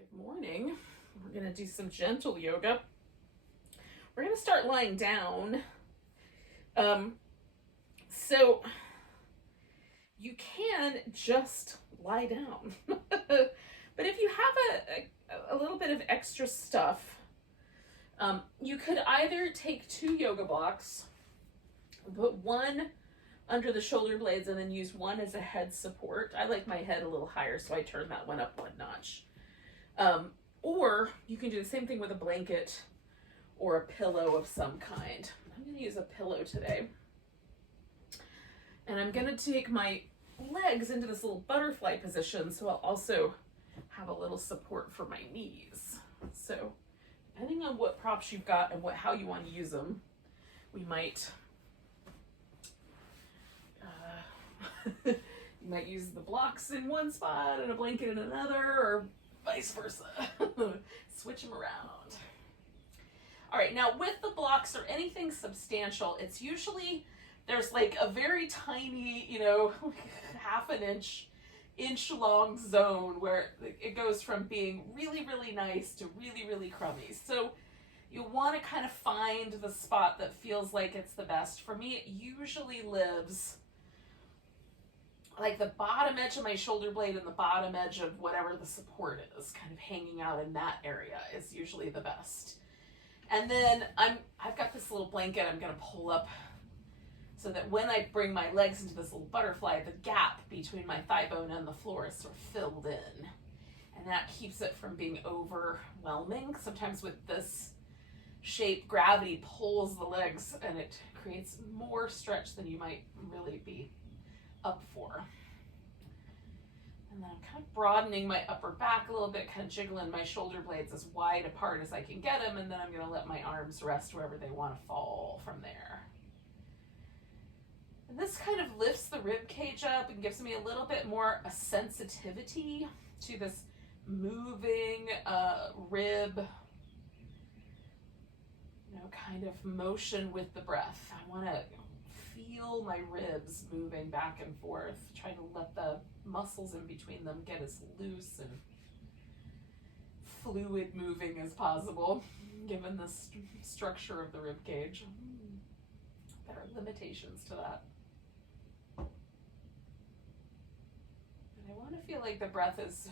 Good morning. We're going to do some gentle yoga. We're going to start lying down. So you can just lie down. But if you have a little bit of extra stuff, you could either take 2 yoga blocks, put one under the shoulder blades, and then use one as a head support. I like my head a little higher, so I turn that one up one notch. Or you can do the same thing with a blanket or a pillow of some kind. I'm going to use a pillow today. And I'm going to take my legs into this little butterfly position, so I'll also have a little support for my knees. So depending on what props you've got and how you want to use them, we might you might use the blocks in one spot and a blanket in another, or vice versa. Switch them around. All right, now with the blocks or anything substantial, it's usually there's like a very tiny, half an inch long zone where it goes from being really, really nice to really, really crummy. So you want to kind of find the spot that feels like it's the best. For me, it usually lives like the bottom edge of my shoulder blade and the bottom edge of whatever the support is, kind of hanging out in that area is usually the best. And then I've got this little blanket I'm going to pull up so that when I bring my legs into this little butterfly, the gap between my thigh bone and the floor is sort of filled in. And that keeps it from being overwhelming. Sometimes with this shape, gravity pulls the legs and it creates more stretch than you might really be up for. And then I'm kind of broadening my upper back a little bit, kind of jiggling my shoulder blades as wide apart as I can get them, and then I'm going to let my arms rest wherever they want to fall from there. And this kind of lifts the rib cage up and gives me a little bit more a sensitivity to this moving rib, kind of motion with the breath. I want to feel my ribs moving back and forth, trying to let the muscles in between them get as loose and fluid moving as possible, given the structure of the rib cage. There are limitations to that. But I want to feel like the breath is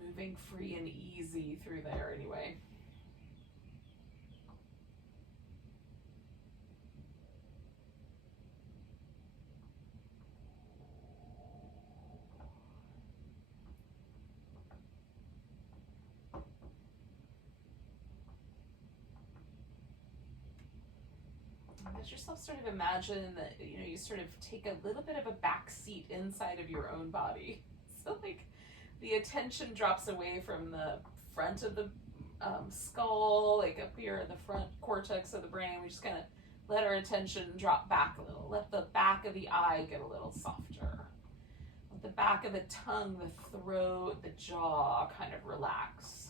moving free and easy through there anyway. Let yourself sort of imagine that, you sort of take a little bit of a back seat inside of your own body. So like the attention drops away from the front of the skull, like up here in the front cortex of the brain. We just kind of let our attention drop back a little. Let the back of the eye get a little softer. Let the back of the tongue, the throat, the jaw kind of relax.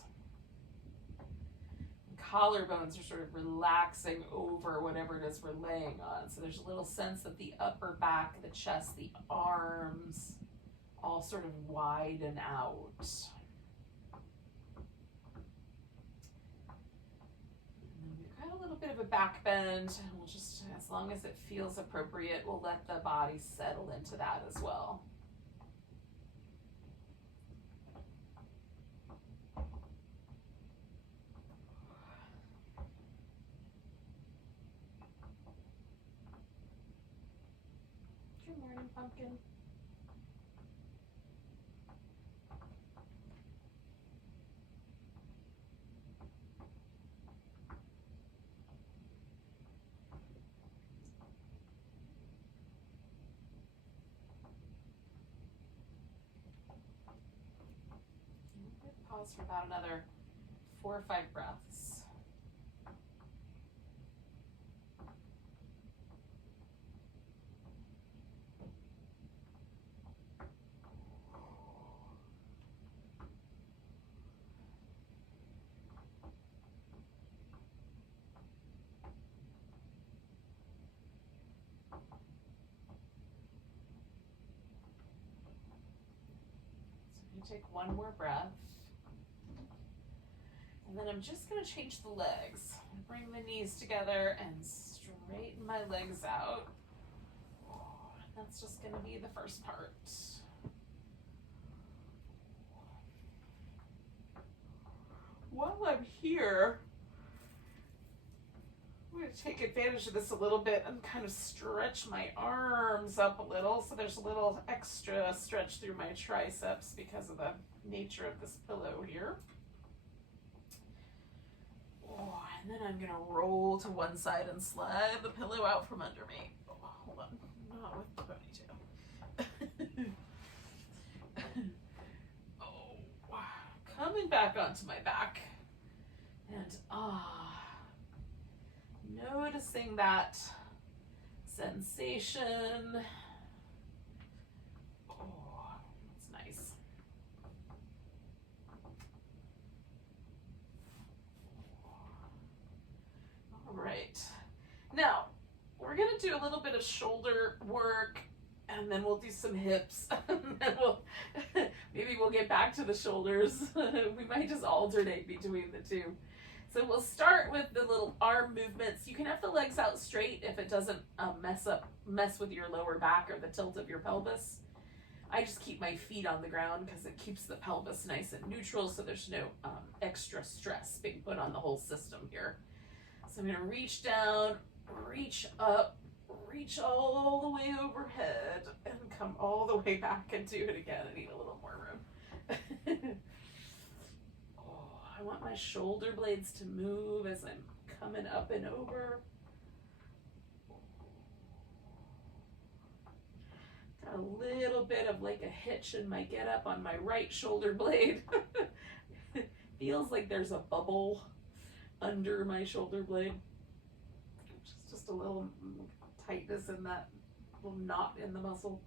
Collarbones are sort of relaxing over whatever it is we're laying on. So there's a little sense that the upper back, the chest, the arms all sort of widen out. And then we've got a little bit of a back bend, and we'll just, as long as it feels appropriate, we'll let the body settle into that as well. Good morning, pumpkin. Pause for about another 4 or 5 breaths. So you take one more breath. And then I'm just going to change the legs. Bring the knees together and straighten my legs out. That's just going to be the first part. While I'm here, I'm going to take advantage of this a little bit and kind of stretch my arms up a little. So there's a little extra stretch through my triceps because of the nature of this pillow here. Oh, and then I'm going to roll to one side and slide the pillow out from under me. Oh, hold on, not with the ponytail. Oh, coming back onto my back. And noticing that sensation. Oh, it's nice. All right. Now, we're going to do a little bit of shoulder work, and then we'll do some hips, and then maybe we'll get back to the shoulders. We might just alternate between the two. So we'll start with the little arm movements. You can have the legs out straight if it doesn't mess with your lower back or the tilt of your pelvis. I just keep my feet on the ground because it keeps the pelvis nice and neutral, so there's no extra stress being put on the whole system here. So I'm going to reach down, reach up, reach all the way overhead, and come all the way back and do it again. I need a little more room. I want my shoulder blades to move as I'm coming up and over. Got a little bit of like a hitch in my get up on my right shoulder blade. Feels like there's a bubble under my shoulder blade. Just a little tightness in that little knot in the muscle.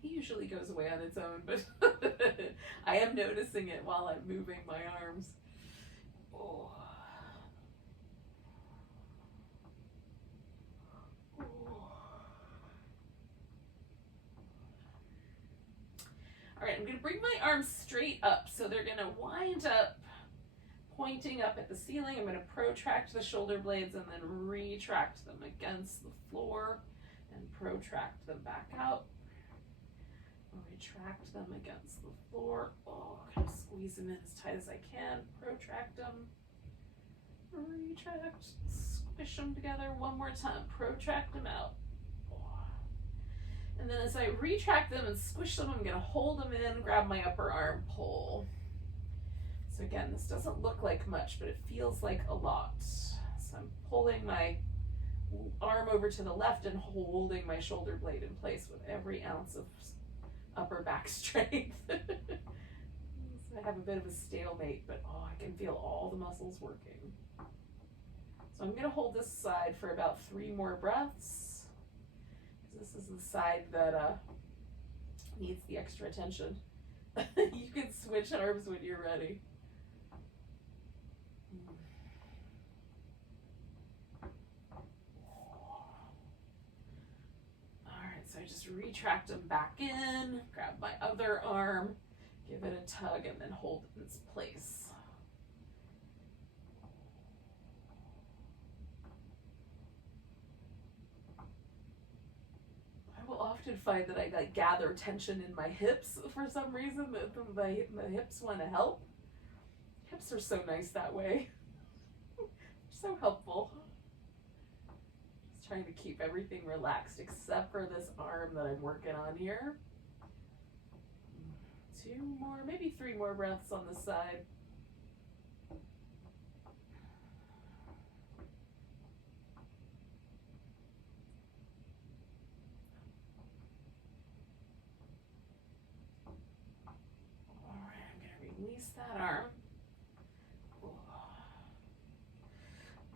It usually goes away on its own, but I am noticing it while I'm moving my arms. Oh. Oh. All right, I'm going to bring my arms straight up, so they're going to wind up pointing up at the ceiling. I'm going to protract the shoulder blades and then retract them against the floor and protract them back out. Retract them against the floor. Oh, kind of squeeze them in as tight as I can. Protract them. Retract. Squish them together one more time. Protract them out. And then as I retract them and squish them, I'm going to hold them in, grab my upper arm, pull. So again, this doesn't look like much, but it feels like a lot. So I'm pulling my arm over to the left and holding my shoulder blade in place with every ounce of upper back strength. So I have a bit of a stalemate, but I can feel all the muscles working. So I'm going to hold this side for about 3 more breaths. This is the side that needs the extra attention. You can switch arms when you're ready. So I just retract them back in, grab my other arm, give it a tug, and then hold it in its place. I will often find that I gather tension in my hips for some reason. The hips want to help. Hips are so nice that way. So helpful. Trying to keep everything relaxed except for this arm that I'm working on here. 2 more, maybe 3 more breaths on this side. All right, I'm going to release that arm.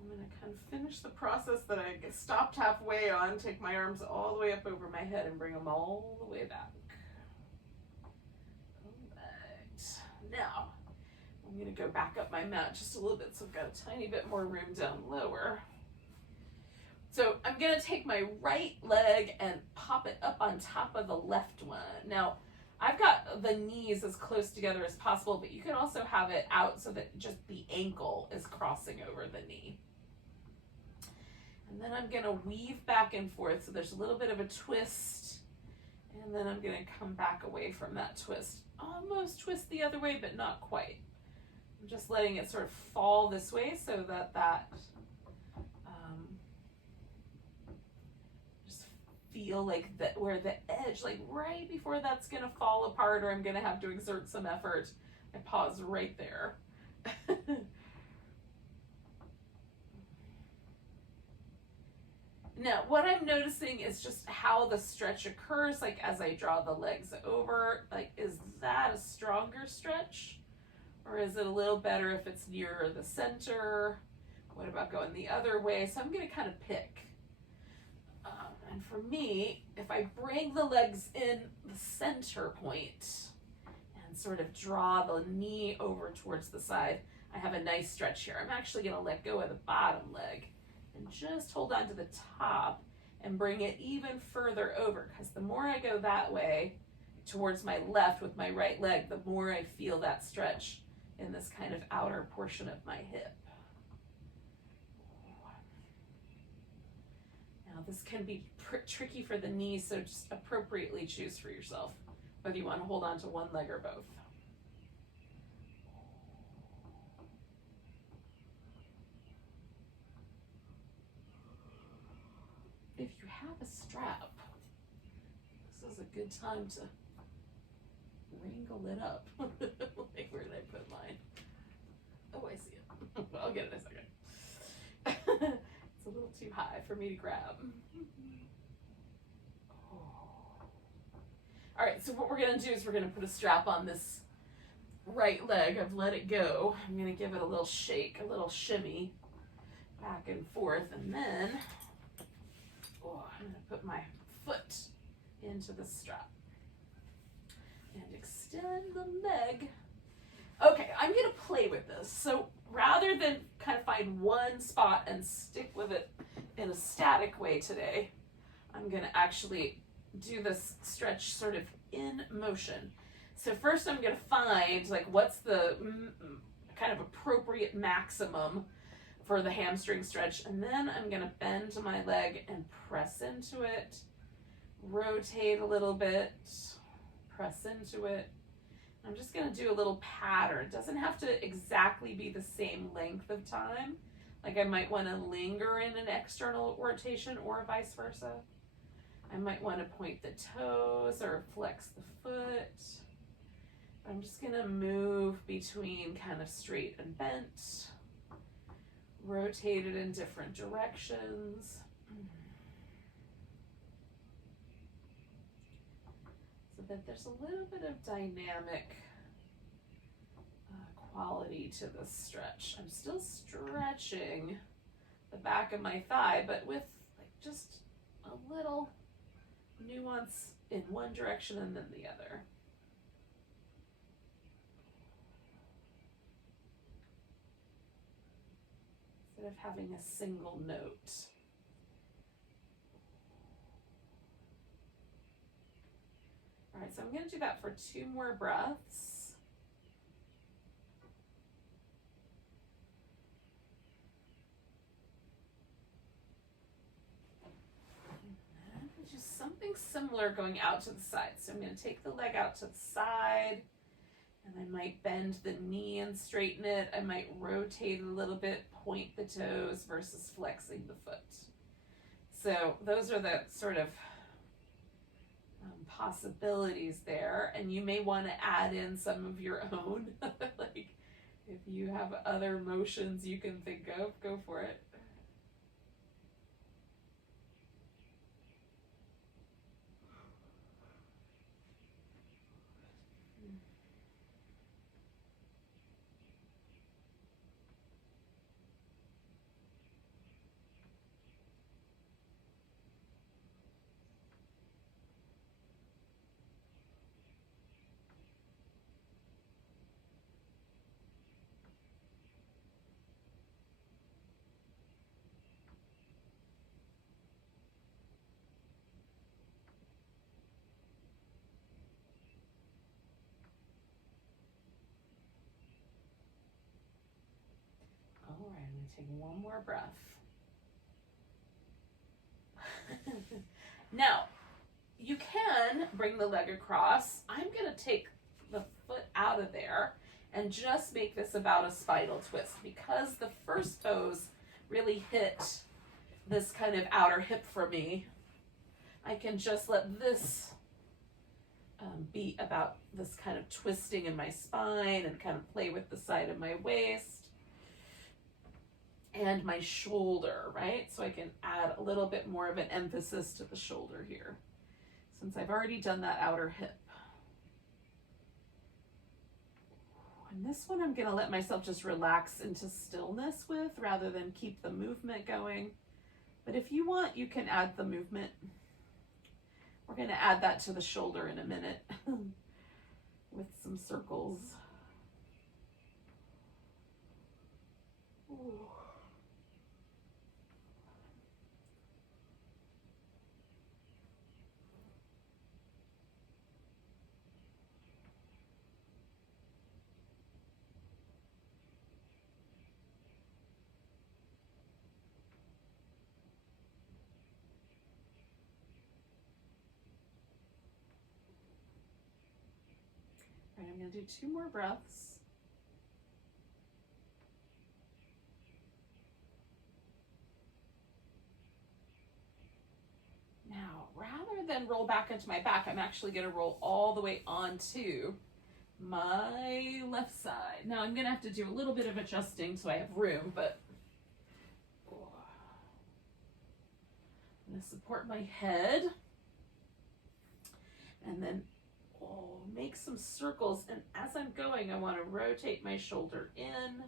I'm going to kind of finish the process that I stopped halfway on, take my arms all the way up over my head and bring them all the way back. All right. Now, I'm going to go back up my mat just a little bit so I've got a tiny bit more room down lower. So I'm going to take my right leg and pop it up on top of the left one. Now, I've got the knees as close together as possible, but you can also have it out so that just the ankle is crossing over the knee. And then I'm going to weave back and forth, so there's a little bit of a twist, and then I'm going to come back away from that twist. Almost twist the other way, but not quite. I'm just letting it sort of fall this way so that just feel like that where the edge, like right before that's going to fall apart or I'm going to have to exert some effort, I pause right there. Now, what I'm noticing is just how the stretch occurs, like as I draw the legs over, like is that a stronger stretch? Or is it a little better if it's nearer the center? What about going the other way? So I'm going to kind of pick. And for me, if I bring the legs in the center point and sort of draw the knee over towards the side, I have a nice stretch here. I'm actually going to let go of the bottom leg and just hold on to the top and bring it even further over, because the more I go that way towards my left with my right leg, the more I feel that stretch in this kind of outer portion of my hip. Now this can be tricky for the knees, so just appropriately choose for yourself whether you want to hold on to one leg or both. If you have a strap, this is a good time to wrangle it up. Like, where did I put mine? Oh, I see it. I'll get it in a second. It's a little too high for me to grab. All right, so what we're going to do is we're going to put a strap on this right leg. I've let it go. I'm going to give it a little shake, a little shimmy back and forth, and then I'm going to put my foot into the strap and extend the leg. Okay, I'm going to play with this. So rather than kind of find one spot and stick with it in a static way today, I'm going to actually do this stretch sort of in motion. So first I'm going to find like what's the kind of appropriate maximum for the hamstring stretch, and then I'm going to bend my leg and press into it, rotate a little bit, press into it. I'm just going to do a little pattern. It doesn't have to exactly be the same length of time. Like I might want to linger in an external rotation or vice versa. I might want to point the toes or flex the foot. I'm just going to move between kind of straight and bent, rotate it in different directions. So that there's a little bit of dynamic quality to this stretch. I'm still stretching the back of my thigh, but with like just a little nuance in one direction and then the other. Instead of having a single note. All right, so I'm going to do that for 2 more breaths. Just something similar going out to the side. So I'm going to take the leg out to the side, and I might bend the knee and straighten it. I might rotate it a little bit, point the toes versus flexing the foot. So those are the sort of possibilities there, and you may want to add in some of your own. Like if you have other motions you can think of, go for it. Take one more breath. Now, you can bring the leg across. I'm going to take the foot out of there and just make this about a spinal twist, because the first toes really hit this kind of outer hip for me. I can just let this be about this kind of twisting in my spine and kind of play with the side of my waist and my shoulder, right? So I can add a little bit more of an emphasis to the shoulder here, since I've already done that outer hip. And this one I'm gonna let myself just relax into stillness with, rather than keep the movement going. But if you want, you can add the movement. We're gonna add that to the shoulder in a minute with some circles. Ooh. All right, I'm going to do 2 more breaths. Now, rather than roll back into my back, I'm actually going to roll all the way onto my left side. Now, I'm going to have to do a little bit of adjusting so I have room, but I'm going to support my head and then make some circles. And as I'm going, I want to rotate my shoulder in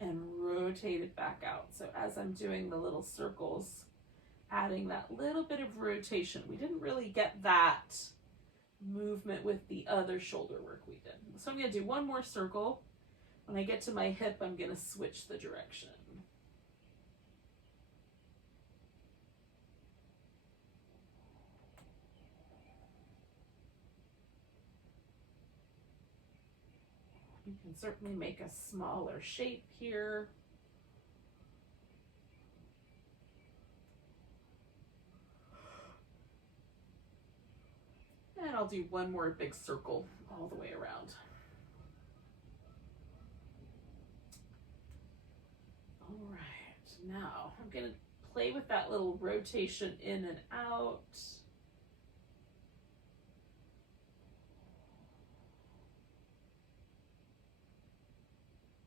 and rotate it back out. So as I'm doing the little circles, adding that little bit of rotation. We didn't really get that movement with the other shoulder work we did. So I'm going to do one more circle. When I get to my hip, I'm going to switch the direction. You can certainly make a smaller shape here. And I'll do one more big circle all the way around. All right, now I'm going to play with that little rotation in and out.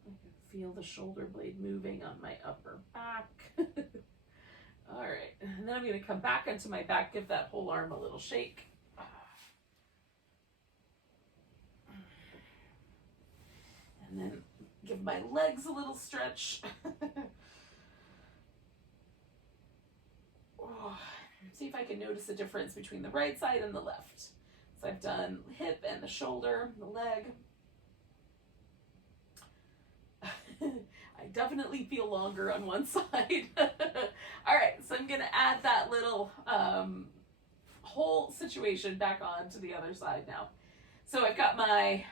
I can feel the shoulder blade moving on my upper back. All right, and then I'm going to come back onto my back, give that whole arm a little shake. And then give my legs a little stretch. See if I can notice a difference between the right side and the left. So I've done hip and the shoulder, the leg. I definitely feel longer on one side. All right, so I'm gonna add that little whole situation back on to the other side now. So I've got my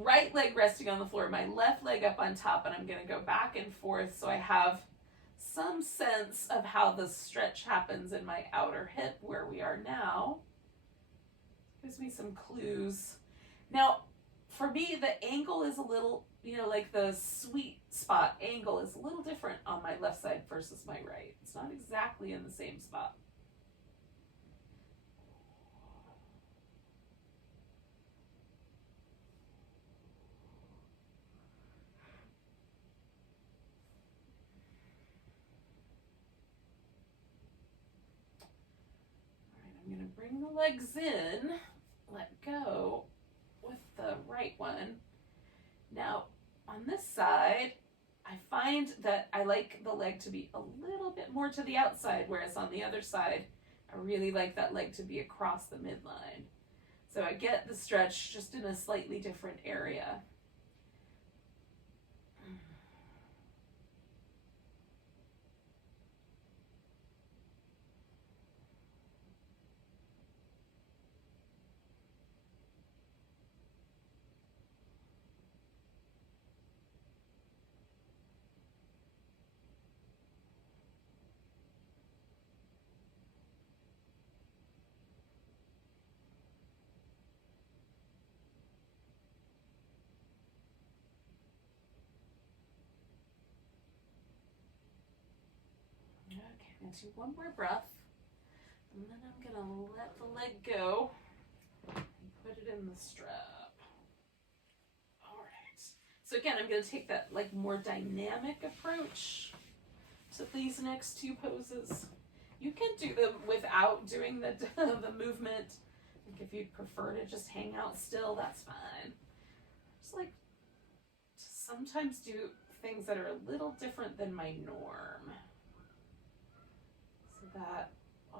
right leg resting on the floor, my left leg up on top, and I'm going to go back and forth so I have some sense of how the stretch happens in my outer hip where we are now. Gives me some clues. Now, for me, the angle is a little, like the sweet spot angle is a little different on my left side versus my right. It's not exactly in the same spot. I'm going to bring the legs in, let go with the right one. Now, on this side, I find that I like the leg to be a little bit more to the outside, whereas on the other side, I really like that leg to be across the midline. So I get the stretch just in a slightly different area. I'm going to do one more breath. And then I'm going to let the leg go and put it in the strap. All right. So again, I'm going to take that like more dynamic approach to these next two poses. You can do them without doing the movement. Like if you'd prefer to just hang out still, that's fine. Just like to sometimes do things that are a little different than my norm. So that, I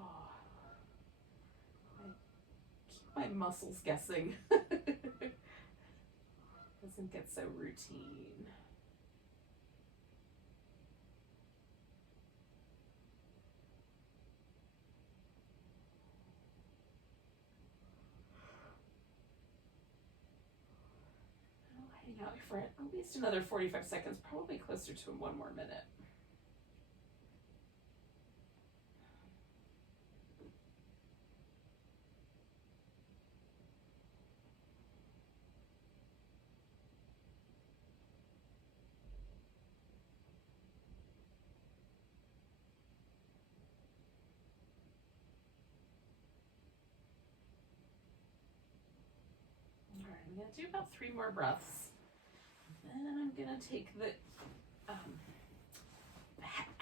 keep my muscles guessing. Doesn't get so routine. Hang out for at least another 45 seconds, probably closer to 1 more minute. All right, I'm going to do about 3 more breaths. And then I'm going to take the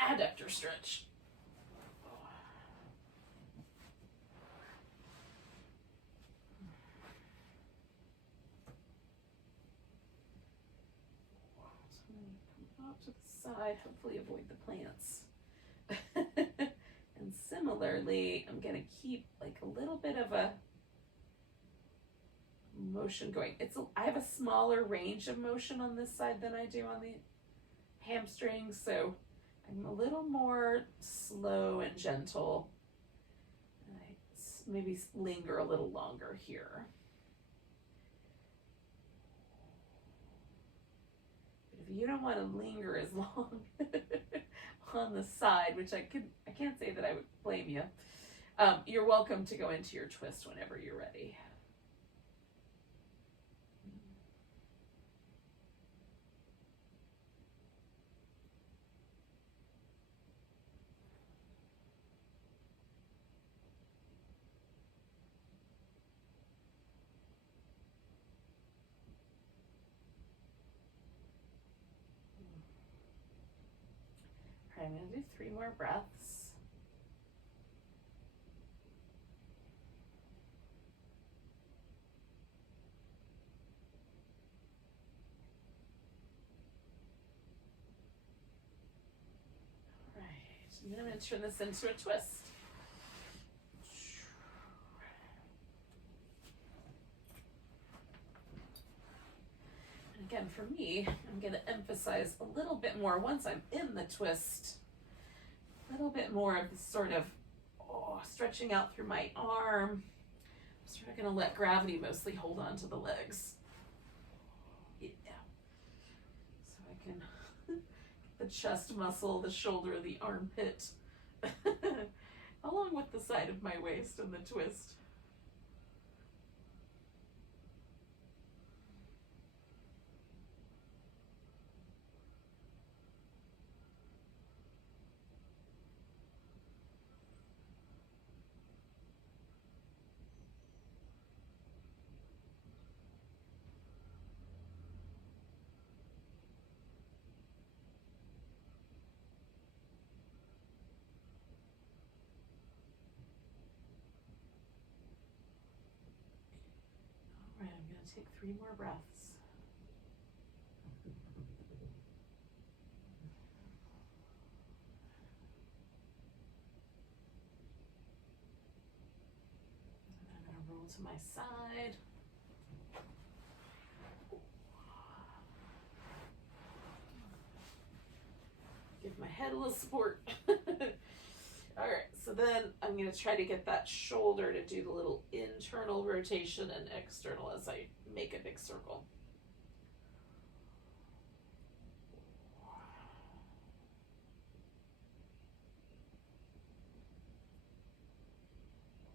adductor stretch. So I'm going to come up to the side, hopefully avoid the plants. And similarly, I'm going to keep like a little bit of a motion going. I have a smaller range of motion on this side than I do on the hamstrings, so I'm a little more slow and gentle. And I maybe linger a little longer here. But if you don't want to linger as long on the side, which I can't say that I would blame you, you're welcome to go into your twist whenever you're ready. I'm going to do 3 more breaths. All right, and then I'm going to turn this into a twist. Again, for me, I'm going to emphasize a little bit more once I'm in the twist, a little bit more of this sort of stretching out through my arm. I'm sort of going to let gravity mostly hold on to the legs. Yeah. So I can get the chest muscle, the shoulder, the armpit, along with the side of my waist and the twist. All right, I'm going to take 3 more breaths. And I'm going to roll to my side. Give my head a little support. All right, so then I'm going to try to get that shoulder to do the little internal rotation and external as I make a big circle.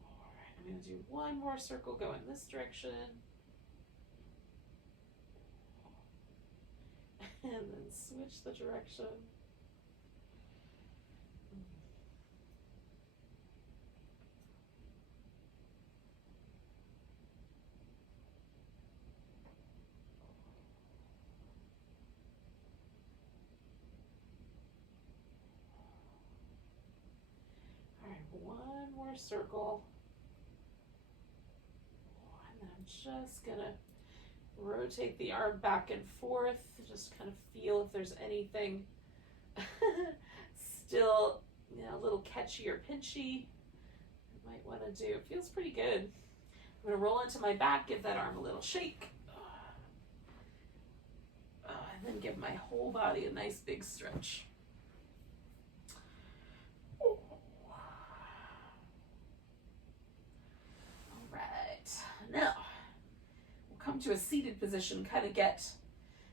All right, I'm going to do 1 more circle going this direction. And then switch the direction. more circle. And then I'm just gonna rotate the arm back and forth, just kind of feel if there's anything still, you know, a little catchy or pinchy I might want to do. It feels pretty good. I'm going to roll into my back, give that arm a little shake, and then give my whole body a nice big stretch. All right, now come to a seated position, kind of get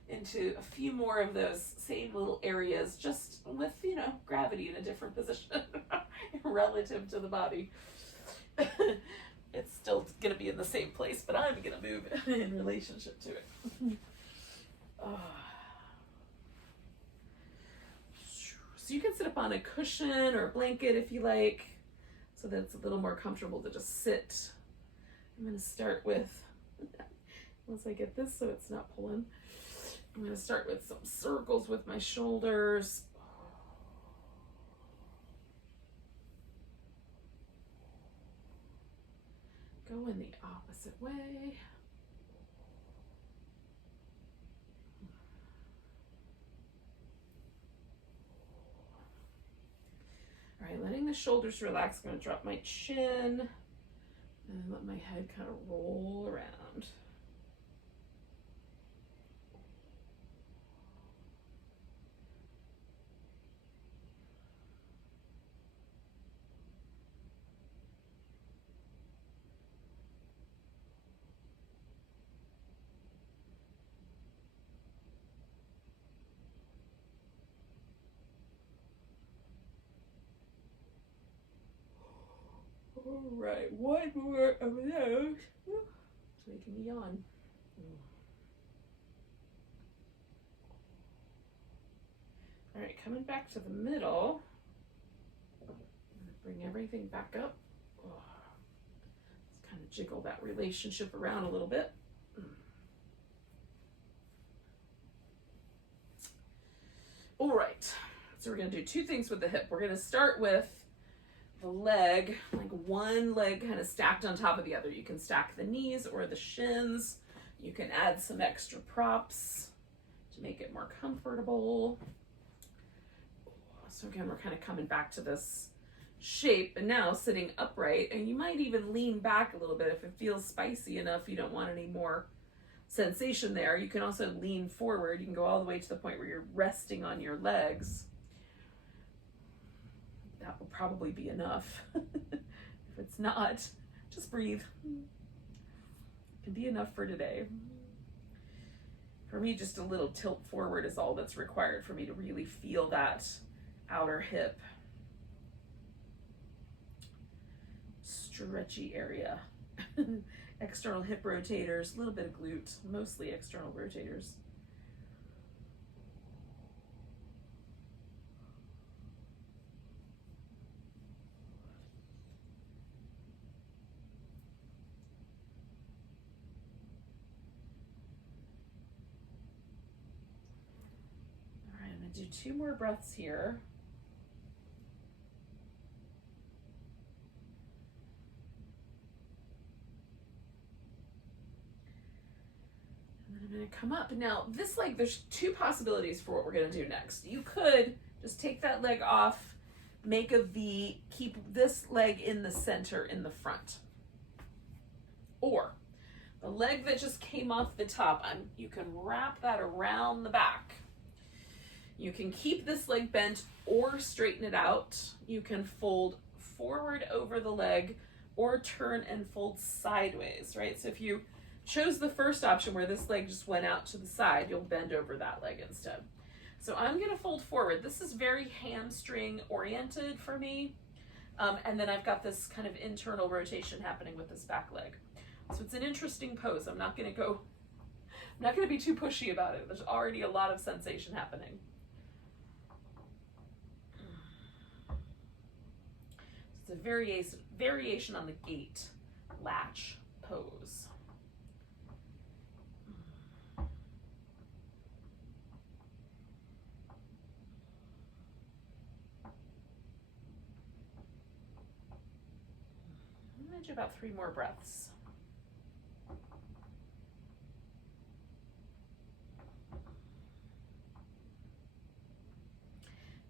into a few more of those same little areas, just with, you know, gravity in a different position relative to the body. It's still going to be in the same place, but I'm going to move in relationship to it. So you can sit up on a cushion or a blanket if you like, so that it's a little more comfortable to just sit. I'm going to start with, once I get this so it's not pulling, I'm going to start with some circles with my shoulders. Go in the opposite way. All right, letting the shoulders relax. I'm going to drop my chin and let my head kind of roll around. All right, one more of those. It's making me yawn. All right, coming back to the middle. I'm gonna bring everything back up. Let's kind of jiggle that relationship around a little bit. All right, so we're gonna do two things with the hip. We're gonna start with the leg, like one leg kind of stacked on top of the other. You can stack the knees or the shins. You can add some extra props to make it more comfortable. So again, we're kind of coming back to this shape, and now sitting upright, and you might even lean back a little bit if it feels spicy enough, you don't want any more sensation there. You can also lean forward. You can go all the way to the point where you're resting on your legs. That will probably be enough. If it's not, just breathe. It can be enough for today. For me, just a little tilt forward is all that's required for me to really feel that outer hip stretchy area. External hip rotators, a little bit of glute, mostly external rotators. All right, I'm gonna do 2 more breaths here. I'm going to come up. Now, this leg, there's 2 possibilities for what we're going to do next. You could just take that leg off, make a V, keep this leg in the center in the front. Or the leg that just came off the top, you can wrap that around the back. You can keep this leg bent or straighten it out. You can fold forward over the leg or turn and fold sideways, right? So if you chose the first option where this leg just went out to the side, you'll bend over that leg instead. So I'm going to fold forward. This is very hamstring oriented for me. And then I've got this kind of internal rotation happening with this back leg. So it's an interesting pose. I'm not going to be too pushy about it. There's already a lot of sensation happening. It's a variation on the gate latch pose. do about 3 more breaths.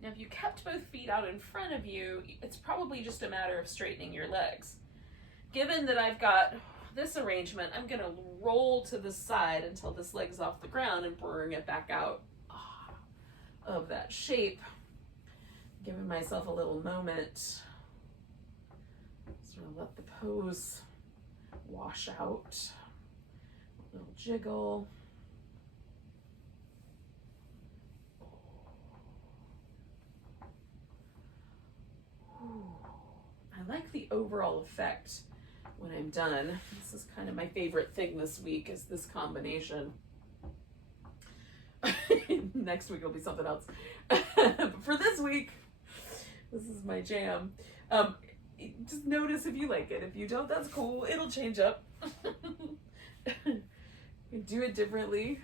Now, if you kept both feet out in front of you, it's probably just a matter of straightening your legs. Given that I've got this arrangement, I'm going to roll to the side until this leg's off the ground and bring it back out of that shape. Giving myself a little moment. Sort of let the pose wash out. A little jiggle. I like the overall effect when I'm done. This is kind of my favorite thing this week, is this combination. Next week will be something else. But for this week, this is my jam. Just notice if you like it. If you don't, that's cool. It'll change up. Do it differently.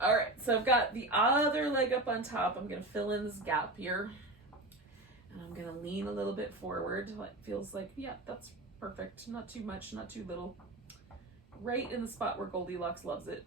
All right, so I've got the other leg up on top. I'm gonna fill in this gap here. And I'm gonna lean a little bit forward. It feels like, yeah, that's perfect. Not too much, not too little. Right in the spot where Goldilocks loves it.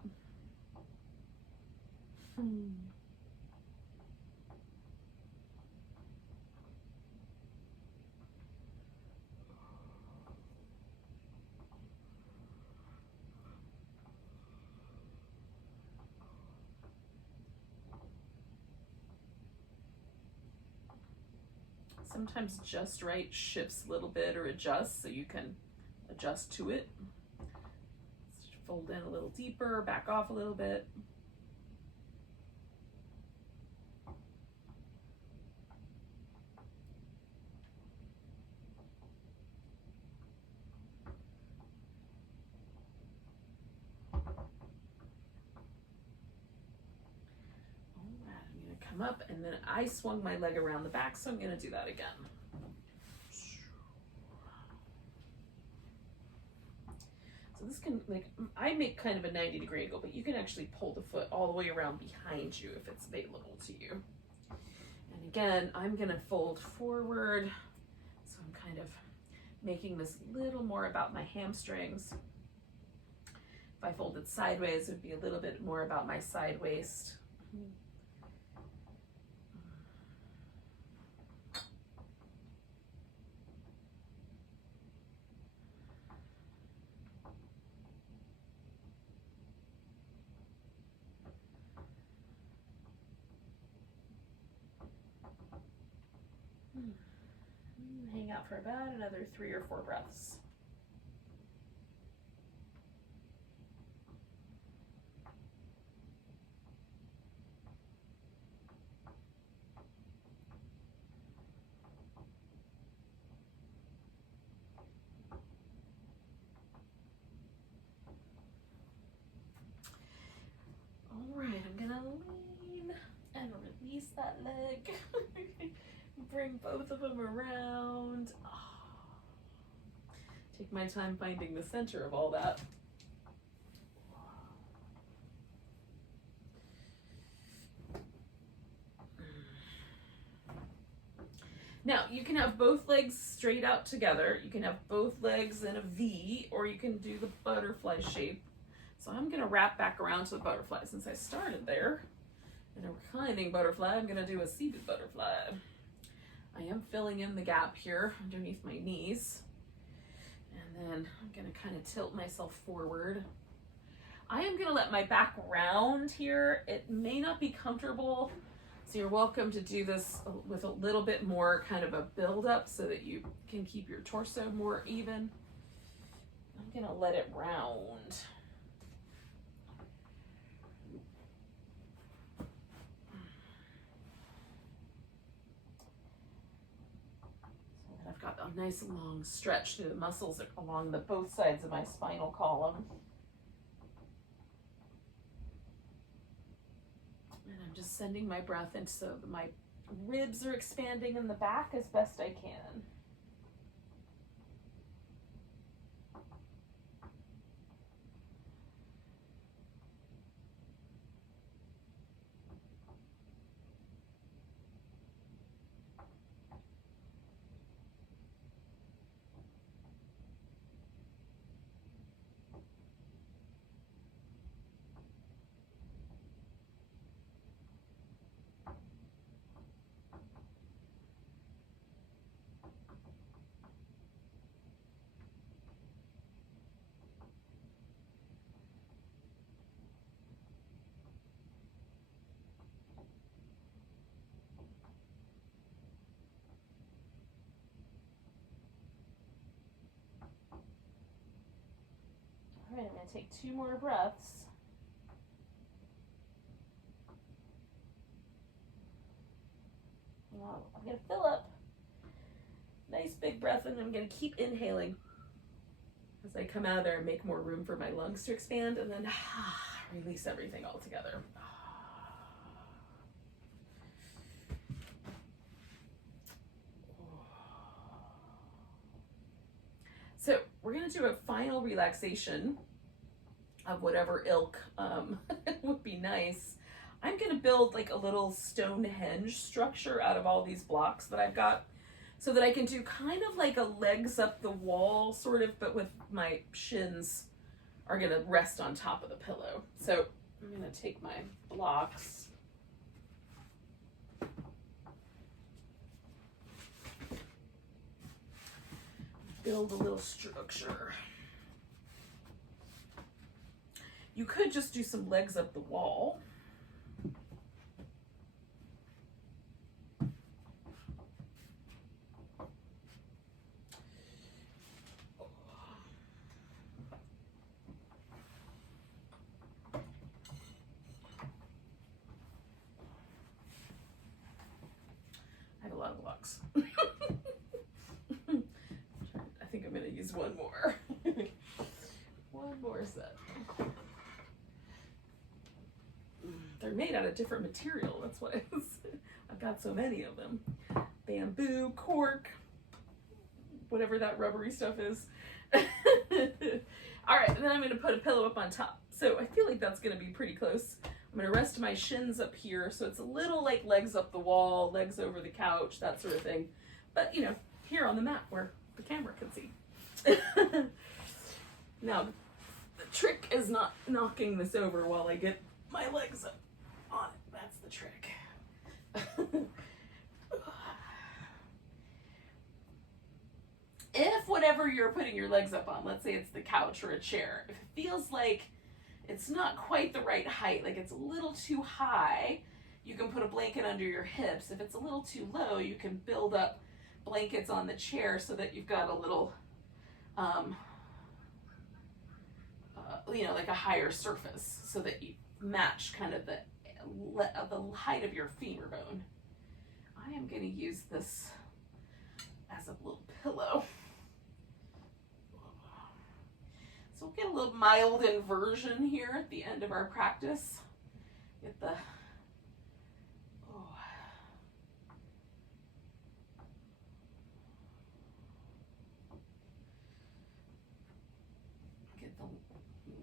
Sometimes just right shifts a little bit or adjusts, so you can adjust to it. Fold in a little deeper, back off a little bit. Come up, and then I swung my leg around the back, so I'm going to do that again. So this can, like, I make kind of a 90-degree angle, but you can actually pull the foot all the way around behind you if it's available to you. And again, I'm going to fold forward, so I'm kind of making this a little more about my hamstrings. If I folded sideways, it would be a little bit more about my side waist. Hang out for about another 3 or 4 breaths. All right, I'm gonna lean and release that leg. Bring both of them around. Oh. Take my time finding the center of all that. Now, you can have both legs straight out together. You can have both legs in a V, or you can do the butterfly shape. So I'm gonna wrap back around to the butterfly. Since I started there in a reclining butterfly, I'm gonna do a seated butterfly. I am filling in the gap here underneath my knees. And then I'm gonna kind of tilt myself forward. I am gonna let my back round here. It may not be comfortable, so you're welcome to do this with a little bit more kind of a build up so that you can keep your torso more even. I'm gonna let it round. I've got a nice long stretch through the muscles along the both sides of my spinal column. And I'm just sending my breath in so that my ribs are expanding in the back as best I can. All right, I'm going to take 2 more breaths. Now I'm going to fill up. Nice big breath, and I'm going to keep inhaling as I come out of there and make more room for my lungs to expand, and then release everything all together. So we're going to do a final relaxation of whatever ilk would be nice. I'm going to build like a little Stonehenge structure out of all these blocks that I've got, so that I can do kind of like a legs up the wall sort of, but with my shins are going to rest on top of the pillow. So I'm going to take my blocks. Build a little structure. You could just do some legs up the wall. I have a lot of blocks. I think I'm going to use one more. One more set. They're made out of different material. That's why I've got so many of them. Bamboo, cork, whatever that rubbery stuff is. All right, and then I'm going to put a pillow up on top. So I feel like that's going to be pretty close. I'm going to rest my shins up here, so it's a little like legs up the wall, legs over the couch, that sort of thing. But, you know, here on the mat where the camera can see. Now, the trick is not knocking this over while I get my legs up on it. That's the trick. If whatever you're putting your legs up on, let's say it's the couch or a chair, if it feels like it's not quite the right height, like it's a little too high, you can put a blanket under your hips. If it's a little too low, you can build up blankets on the chair so that you've got a little, you know, like a higher surface, so that you match kind of the height of your femur bone. I am going to use this as a little pillow. So we'll get a little mild inversion here at the end of our practice. Get the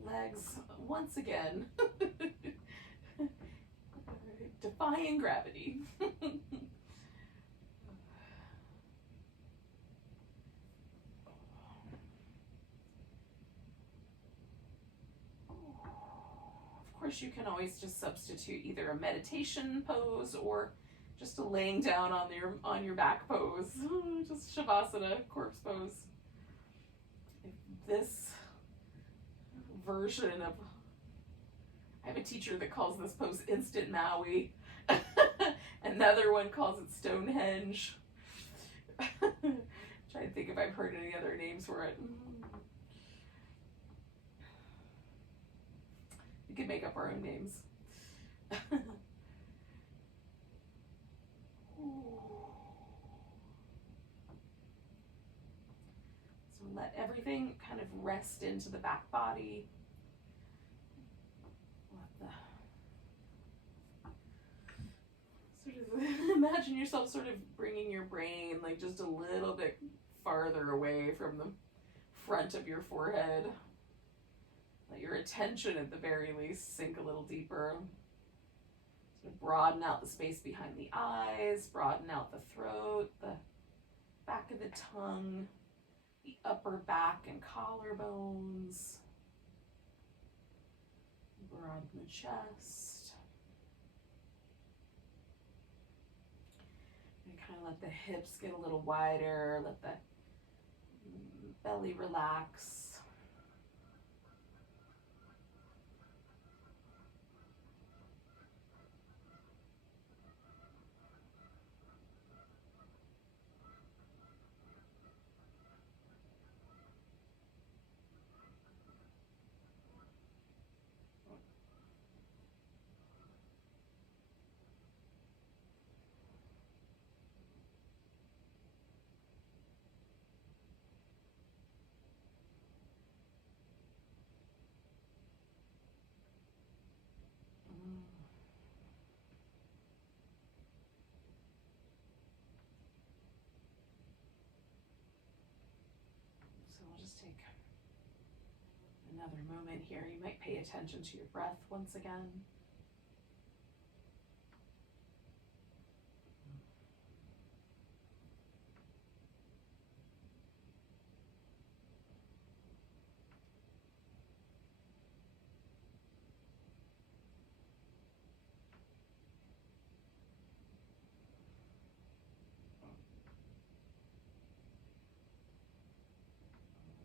legs once again. Defying gravity. Of course, you can always just substitute either a meditation pose or just a laying down on your back pose. Just Shavasana, corpse pose. This version of, I have a teacher that calls this pose instant Maui. Another one calls it Stonehenge. Trying to think if I've heard any other names for it. We could make up our own names. So let everything kind of rest into the back body. Sort of imagine yourself sort of bringing your brain like just a little bit farther away from the front of your forehead. Let your attention at the very least sink a little deeper. Sort of broaden out the space behind the eyes, broaden out the throat, the back of the tongue, the upper back and collarbones. Broaden the chest. And kind of let the hips get a little wider, let the belly relax. another moment here. You might pay attention to your breath once again.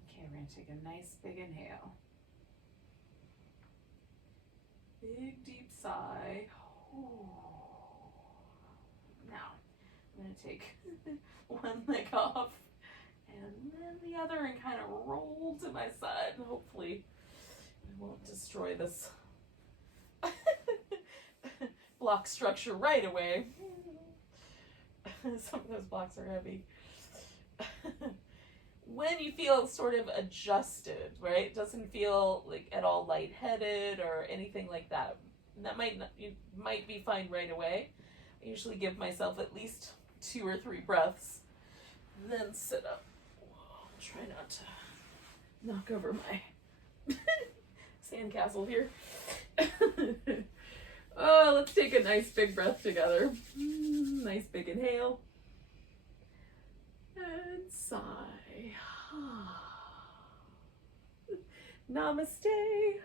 Okay, we're going to take a nice big inhale. Big deep sigh. Now, I'm going to take one leg off and then the other and kind of roll to my side. And hopefully I won't destroy this block structure right away. Some of those blocks are heavy. When you feel sort of adjusted, right? It doesn't feel like at all lightheaded or anything like that. That you might be fine right away. I usually give myself at least 2 or 3 breaths, and then sit up. Whoa, try not to knock over my sandcastle here. Oh, let's take a nice big breath together. Nice big inhale. And sigh. Namaste.